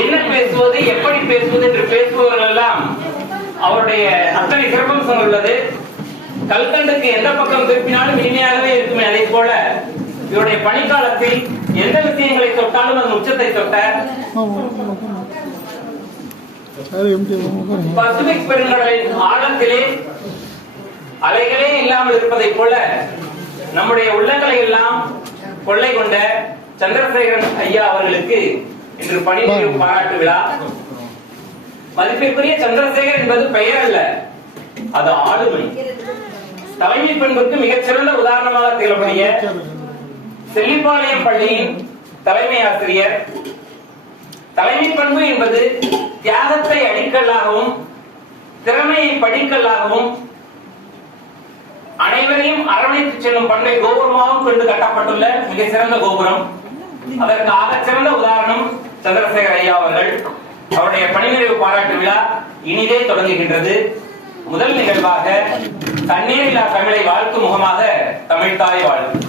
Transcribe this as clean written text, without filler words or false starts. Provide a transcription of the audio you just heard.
என்ன பேசுவது, எப்படி பேசுவது என்று பேசுபவர்கள் எல்லாம் அவருடைய அத்தனை சிறப்பம்சம் உள்ளது. கல்கண்டுக்கு எந்த பக்கம் திருப்பினாலும் இனிமையாகவே இருக்குமே, அதை போல இவருடைய பணிக்காலத்தில் எந்த விஷயங்களை தொட்டாலும் அது உச்சத்தை தொட்டார். பசிபிக் பெருங்கடலின் ஆழத்திலே அலைகளே இல்லாமல் இருப்பதை போல நம்முடைய உள்ளங்களை எல்லாம் கொள்ளை கொண்ட சந்திரசேகரன் ஐயா அவர்களுக்கு இன்று பணிபுரிவு பாராட்டு விழா. மதிப்பிற்குரிய சந்திரசேகர் என்பது பெயர் அல்ல, அது ஆளுமை. தலைமை பண்புக்கு மிகச்சிறந்த உதாரணமாக திகழக்கூடிய செல்லிப்பாளையம் பள்ளியின் தலைமை ஆசிரியர். தலைமை பண்பு என்பது தியாகத்தை அடிக்கல்லாகவும் திறமையை படிக்கல்லாகவும் அனைவரையும் அரவணைத்து செல்லும் பண்பை கோபுரமாகவும் கொண்டு கட்டப்பட்டுள்ள மிக சிறந்த கோபுரம். அதற்கு ஆக சிறந்த உதாரணம் சந்திரசேகர் ஐயா அவர்கள். அவருடைய பணிநிறைவு பாராட்டு விழா இனிதே தொடங்குகின்றது. முதல் நிகழ்வாக தண்ணீரில்லா தமிழை வாழ்த்து முகமாக தமிழ்தாய் வாழ்த்து.